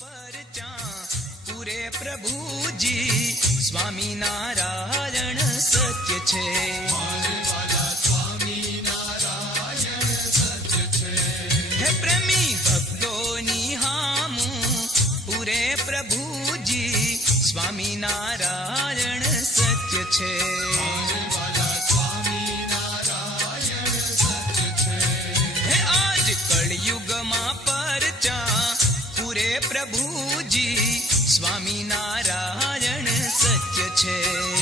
પરચા પૂરે પ્રભુજી સ્વામિનારાયણ સત્ય છે. હે પ્રેમી ભક્તોની હામું પૂરે પ્રભુજી સ્વામિનારાયણ સત્ય છે. હે આજ કળયુગમાં પરચા પૂરે પ્રભુજી સ્વામિનારાયણ સત્ય છે.